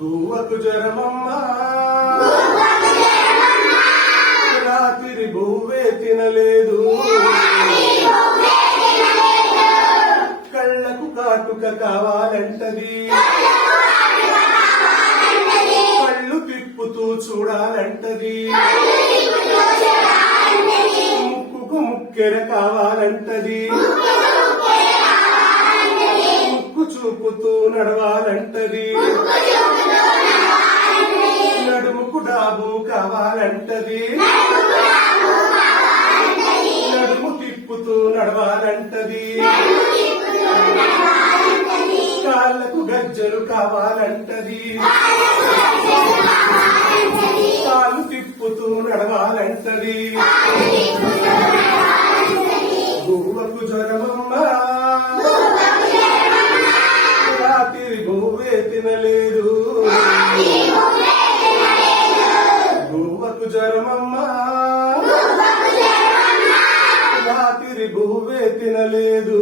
గువ్వకు జ్వరమమ్మా రాత్రి బువ్వే తినలేదు. కళ్ళకు కాటుక కావాలంటది. కళ్ళు తిప్పుతూ చూడాలంటది. ముక్కుకు ముక్కెర కావాలంటది. ముక్కు చూపుతూ నడవాలంటది. నడుముకు డాబు కావాలంటది. నడుము తిప్పుతూ నడవాలంటది. కాళ్ళకు గజ్జలు కావాలంటది. కాలు తిప్పుతూ నడవాలంటది. గువ్వకు జ్వరమమ్మా రాత్రి గువ్వే తినలేదు. జ్వరమమ్మా రాత్రి గువ్వే తినలేదు